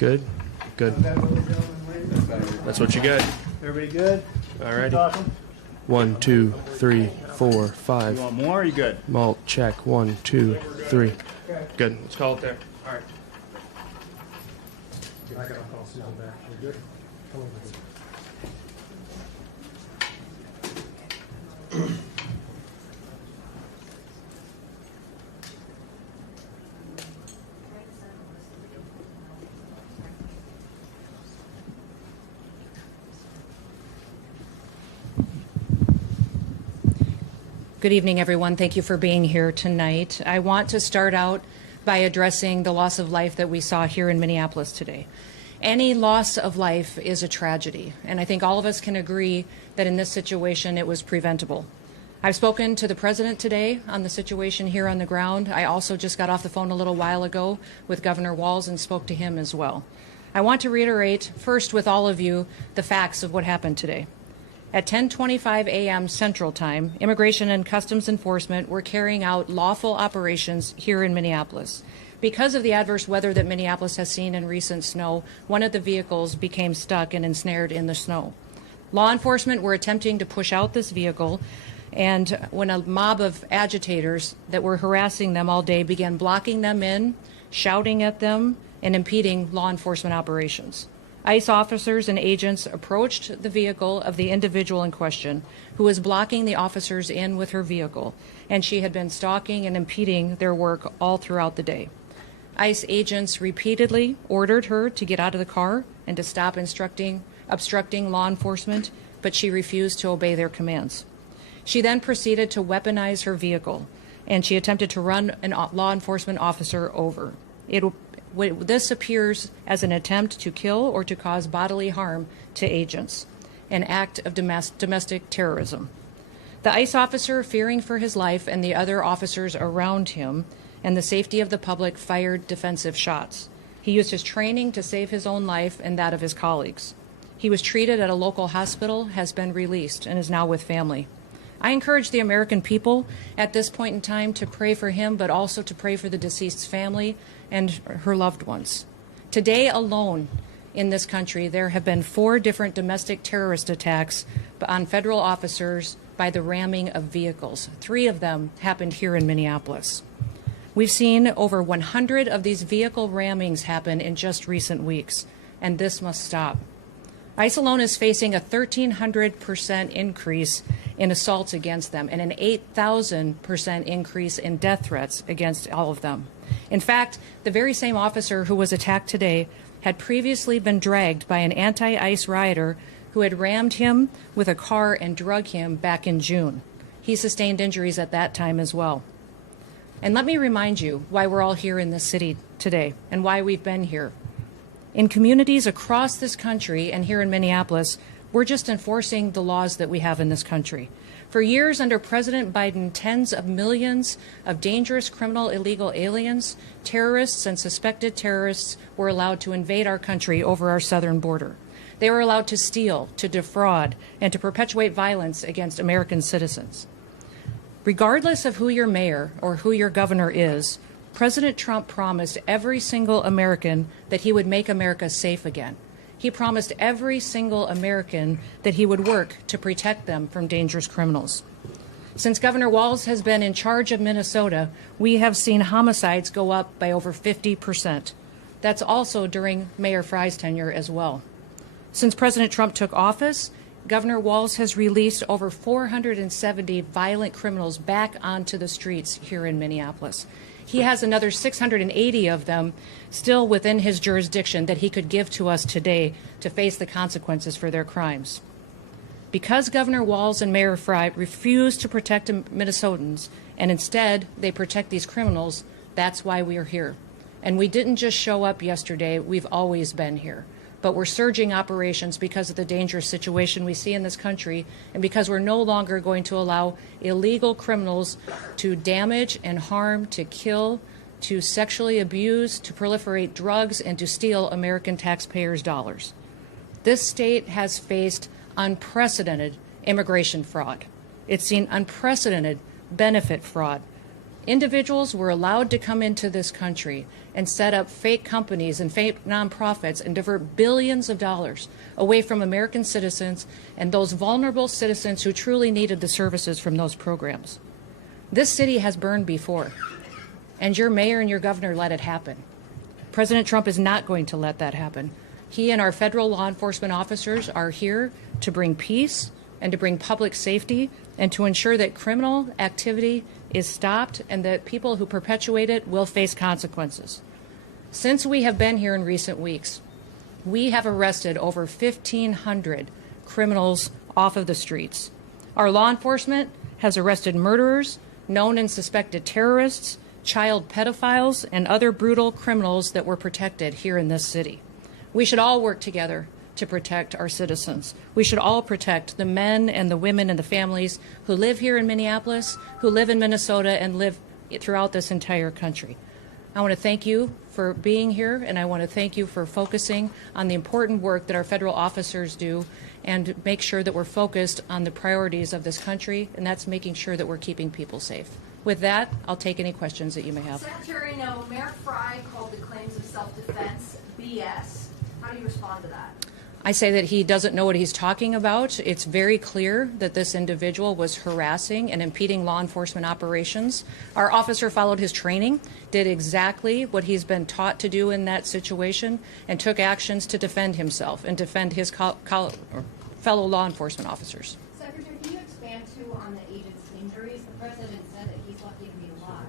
Good, good. That's what you got. Everybody good? All righty. Talking? 1, 2, 3, 4, 5. You want more? Or are you good? Malt check. 1, 2, 3. Good. Let's call it there. All right. I gotta call Susan back. You're good? Come over here. Good evening, everyone. Thank you for being here tonight. I want to start out by addressing the loss of life that we saw here in Minneapolis today. Any loss of life is a tragedy, and I think all of us can agree that in this situation it was preventable. I've spoken to the president today on the situation here on the ground. I also just got off the phone a little while ago with Governor Walz and spoke to him as well. I want to reiterate first with all of you the facts of what happened today. At 10:25 a.m. Central Time, Immigration and Customs Enforcement were carrying out lawful operations here in Minneapolis. Because of the adverse weather that Minneapolis has seen in recent snow, one of the vehicles became stuck and ensnared in the snow. Law enforcement were attempting to push out this vehicle, and when a mob of agitators that were harassing them all day began blocking them in, shouting at them, and impeding law enforcement operations. ICE officers and agents approached the vehicle of the individual in question, who was blocking the officers in with her vehicle, and she had been stalking and impeding their work all throughout the day. ICE agents repeatedly ordered her to get out of the car and to stop obstructing law enforcement, but she refused to obey their commands. She then proceeded to weaponize her vehicle, and she attempted to run a law enforcement officer over. This appears as an attempt to kill or to cause bodily harm to agents, an act of domestic terrorism. The ICE officer, fearing for his life and the other officers around him and the safety of the public, fired defensive shots. He used his training to save his own life and that of his colleagues. He was treated at a local hospital, has been released, and is now with family. I encourage the American people at this point in time to pray for him, but also to pray for the deceased's family and her loved ones. Today alone in this country, there have been 4 different domestic terrorist attacks on federal officers by the ramming of vehicles. 3 of them happened here in Minneapolis. We've seen over 100 of these vehicle rammings happen in just recent weeks, and this must stop. ICE alone is facing a 1,300% increase in assaults against them and an 8,000% increase in death threats against all of them. In fact, the very same officer who was attacked today had previously been dragged by an anti-ICE rioter who had rammed him with a car and drug him back in June. He sustained injuries at that time as well. And let me remind you why we're all here in this city today and why we've been here. In communities across this country and here in Minneapolis, we're just enforcing the laws that we have in this country. For years under President Biden, tens of millions of dangerous criminal illegal aliens, terrorists, and suspected terrorists were allowed to invade our country over our southern border. They were allowed to steal, to defraud, and to perpetuate violence against American citizens. Regardless of who your mayor or who your governor is, President Trump promised every single American that he would make America safe again. He promised every single American that he would work to protect them from dangerous criminals. Since Governor Walz has been in charge of Minnesota, we have seen homicides go up by over 50%. That's also during Mayor Frye's tenure as well. Since President Trump took office, Governor Walz has released over 470 violent criminals back onto the streets here in Minneapolis. He has another 680 of them still within his jurisdiction that he could give to us today to face the consequences for their crimes. Because Governor Walz and Mayor Frye refuse to protect Minnesotans, and instead they protect these criminals, that's why we are here. And we didn't just show up yesterday, we've always been here. But we're surging operations because of the dangerous situation we see in this country and because we're no longer going to allow illegal criminals to damage and harm, to kill, to sexually abuse, to proliferate drugs, and to steal American taxpayers' dollars. This state has faced unprecedented immigration fraud. It's seen unprecedented benefit fraud. Individuals were allowed to come into this country and set up fake companies and fake nonprofits and divert billions of dollars away from American citizens and those vulnerable citizens who truly needed the services from those programs. This city has burned before, and your mayor and your governor let it happen. President Trump is not going to let that happen. He and our federal law enforcement officers are here to bring peace and to bring public safety and to ensure that criminal activity is stopped and that people who perpetuate it will face consequences. Since we have been here in recent weeks, we have arrested over 1,500 criminals off of the streets. Our law enforcement has arrested murderers, known and suspected terrorists, child pedophiles, and other brutal criminals that were protected here in this city. We should all work together to protect our citizens. We should all protect the men and the women and the families who live here in Minneapolis, who live in Minnesota, and live throughout this entire country. I want to thank you for being here, and I want to thank you for focusing on the important work that our federal officers do and make sure that we're focused on the priorities of this country, and that's making sure that we're keeping people safe. With that, I'll take any questions that you may have. Secretary Noem, Mayor Fry called the claims of self-defense BS. How do you respond to that? I say that he doesn't know what he's talking about. It's very clear that this individual was harassing and impeding law enforcement operations. Our officer followed his training, did exactly what he's been taught to do in that situation, and took actions to defend himself and defend his fellow law enforcement officers. Secretary, can you expand too on the agent's injuries? The president said that he's lucky to be alive.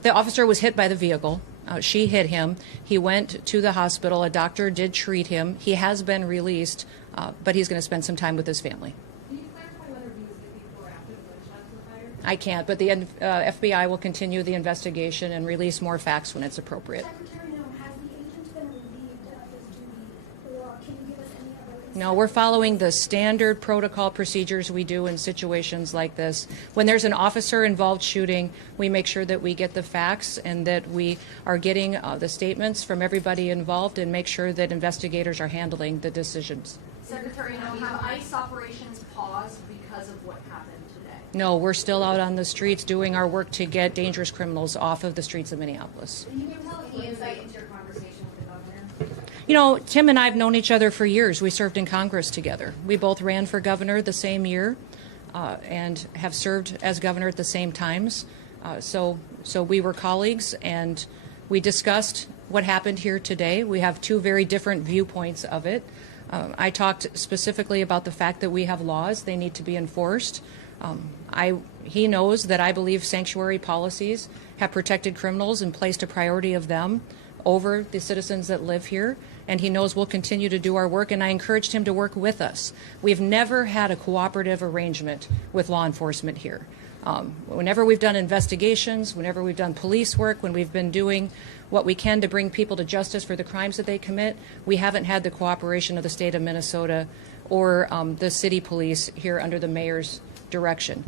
The officer was hit by the vehicle. She hit him. He went to the hospital. A doctor did treat him. He has been released, but he's going to spend some time with his family. Can you clarify whether he was hit before or after the gunshots were fired? I can't, but the FBI will continue the investigation and release more facts when it's appropriate. Secretary Noem, has the agent been relieved of his duty, or can you give us any other insight? No, we're following the standard protocol procedures we do in situations like this. When there's an officer-involved shooting, we make sure that we get the facts and that we are getting the statements from everybody involved and make sure that investigators are handling the decisions. Secretary Noem, have ICE operations paused because of what happened today? No, we're still out on the streets doing our work to get dangerous criminals off of the streets of Minneapolis. Can you give us any insight into your conversation with the governor? You know, Tim and I have known each other for years. We served in Congress together. We both ran for governor the same year and have served as governor at the same times. So we were colleagues, and we discussed what happened here today. We have two very different viewpoints of it. I talked specifically about the fact that we have laws. They need to be enforced. He knows that I believe sanctuary policies have protected criminals and placed a priority of them over the citizens that live here, and he knows we'll continue to do our work, and I encouraged him to work with us. We've never had a cooperative arrangement with law enforcement here. Whenever we've done investigations, whenever we've done police work, when we've been doing what we can to bring people to justice for the crimes that they commit, we haven't had the cooperation of the state of Minnesota or the city police here under the mayor's direction.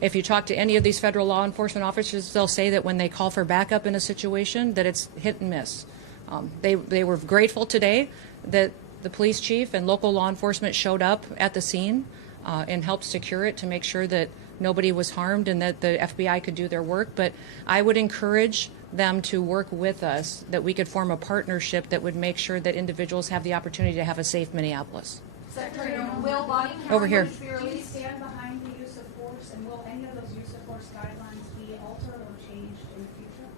If you talk to any of these federal law enforcement officers, they'll say that when they call for backup in a situation, that it's hit and miss. They were grateful today that the police chief and local law enforcement showed up at the scene and helped secure it to make sure that nobody was harmed and that the FBI could do their work. But I would encourage them to work with us, that we could form a partnership that would make sure that individuals have the opportunity to have a safe Minneapolis. Secretary Noem, will body Over here. cameras be Do you released? stand behind the use of force, and will any of those use of force guidelines be altered or changed in the future?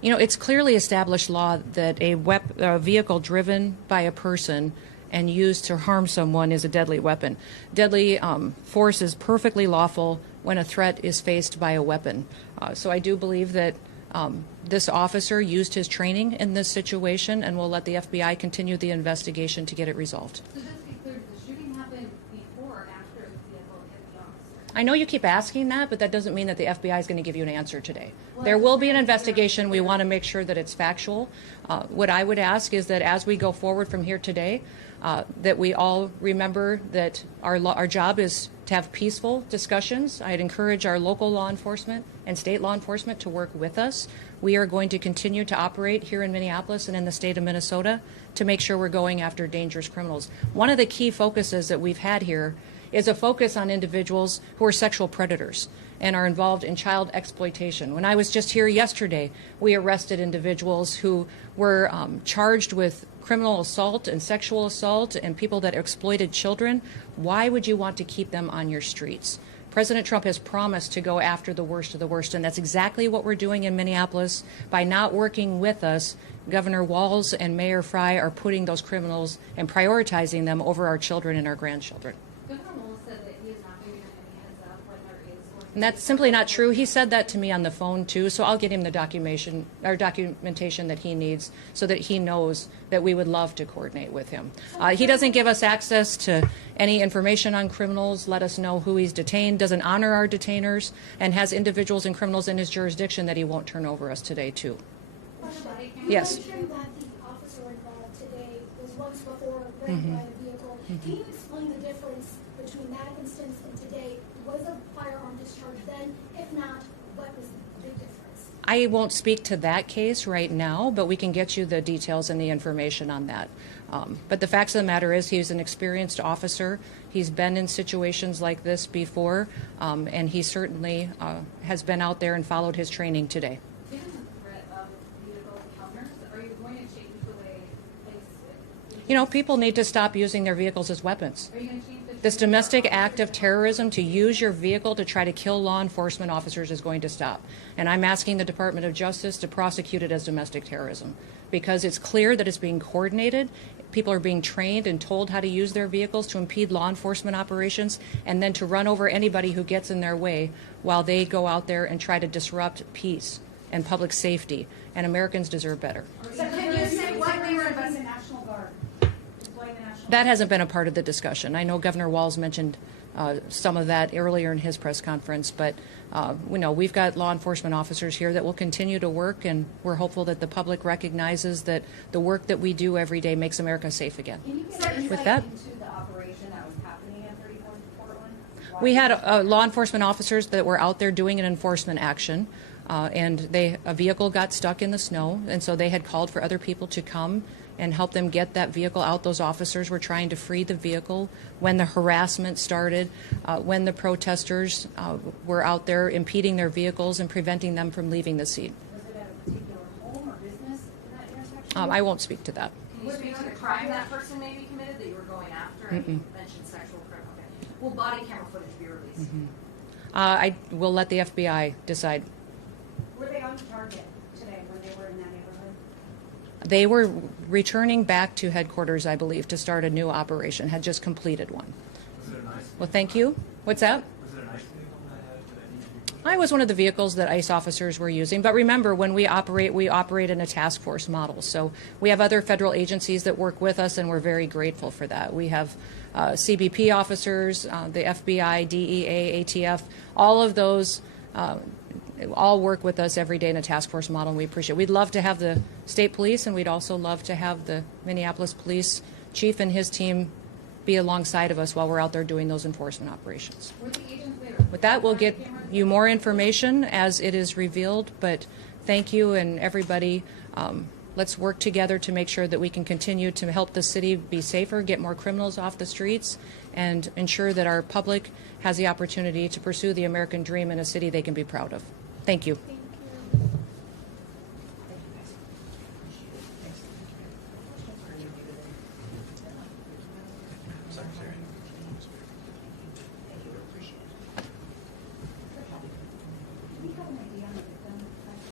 You know, it's clearly established law that a vehicle driven by a person and used to harm someone is a deadly weapon. Deadly force is perfectly lawful when a threat is faced by a weapon. So I do believe that this officer used his training in this situation, and we'll let the FBI continue the investigation to get it resolved. So just to be clear, did the shooting happen before or after the vehicle hit the officer? I know you keep asking that, but that doesn't mean that the FBI is going to give you an answer today. There will be an investigation. We want to make sure that it's factual. What I would ask is that as we go forward from here today, that we all remember that our job is to have peaceful discussions. I'd encourage our local law enforcement and state law enforcement to work with us. We are going to continue to operate here in Minneapolis and in the state of Minnesota to make sure we're going after dangerous criminals. One of the key focuses that we've had here is a focus on individuals who are sexual predators and are involved in child exploitation. When I was just here yesterday, we arrested individuals who were charged with criminal assault and sexual assault and people that exploited children. Why would you want to keep them on your streets? President Trump has promised to go after the worst of the worst, and that's exactly what we're doing in Minneapolis. By not working with us, Governor Walz and Mayor Fry are putting those criminals and prioritizing them over our children and our grandchildren. Governor Wolf said that he is not giving them any heads up when there is going to And that's simply not true. He said that to me on the phone too, so I'll get him the documentation that he needs so that he knows that we would love to coordinate with him. He doesn't give us access to any information on criminals, let us know who he's detained, doesn't honor our detainers, and has individuals and criminals in his jurisdiction that he won't turn over us today too. Yes. You mentioned that the officer involved today was once before ran by a vehicle. Can you explain the difference between that instance and today? Was a firearm discharged then? If not, what was the big difference? I won't speak to that case right now, but we can get you the details and the information on that. But the facts of the matter is he's an experienced officer. He's been in situations like this before, and he certainly has been out there and followed his training today. Given the threat of vehicle encounters, are you going to change the way You know, people need to stop using their vehicles as weapons. Are you going to change the This domestic act of terrorism to use your vehicle to try to kill law enforcement officers is going to stop. And I'm asking the Department of Justice to prosecute it as domestic terrorism because it's clear that it's being coordinated. People are being trained and told how to use their vehicles to impede law enforcement operations and then to run over anybody who gets in their way while they go out there and try to disrupt peace and public safety. And Americans deserve better. So can you say what they were The investigating? National Guard. Deploying the National That hasn't been a part of the discussion. I know Governor Walz mentioned some of that earlier in his press conference, but we know we've got law enforcement officers here that will continue to work, and we're hopeful that the public recognizes that the work that we do every day makes America safe again. Can you get With insight that- into the operation that was happening at 34th and Portland? We had law enforcement officers that were out there doing an enforcement action, and a vehicle got stuck in the snow, and so they had called for other people to come and help them get that vehicle out. Those officers were trying to free the vehicle when the harassment started, when the protesters were out there impeding their vehicles and preventing them from leaving the scene. Was it at a particular home or business in that intersection? I won't speak to that. Can you speak to the crime that person may be committed that you were going after? And you mentioned sexual crime. Okay. Will body camera footage be released? I will let the FBI decide. Were they on target today when they were in that neighborhood? They were returning back to headquarters, I believe, to start a new operation, had just completed one. Was it a nice? Well, thank you. What's that? Was it a nice vehicle that needed to be? I was one of the vehicles that ICE officers were using. But remember, when we operate in a task force model. So we have other federal agencies that work with us, and we're very grateful for that. We have CBP officers, the FBI, DEA, ATF, all of those all work with us every day in a task force model, and we appreciate it. We'd love to have the state police, and we'd also love to have the Minneapolis police chief and his team be alongside of us while we're out there doing those enforcement operations. Were the agents there? With that, we'll get you more information as it is revealed, but thank you and everybody. Let's work together to make sure that we can continue to help the city be safer, get more criminals off the streets, and ensure that our public has the opportunity to pursue the American dream in a city they can be proud of. Thank you.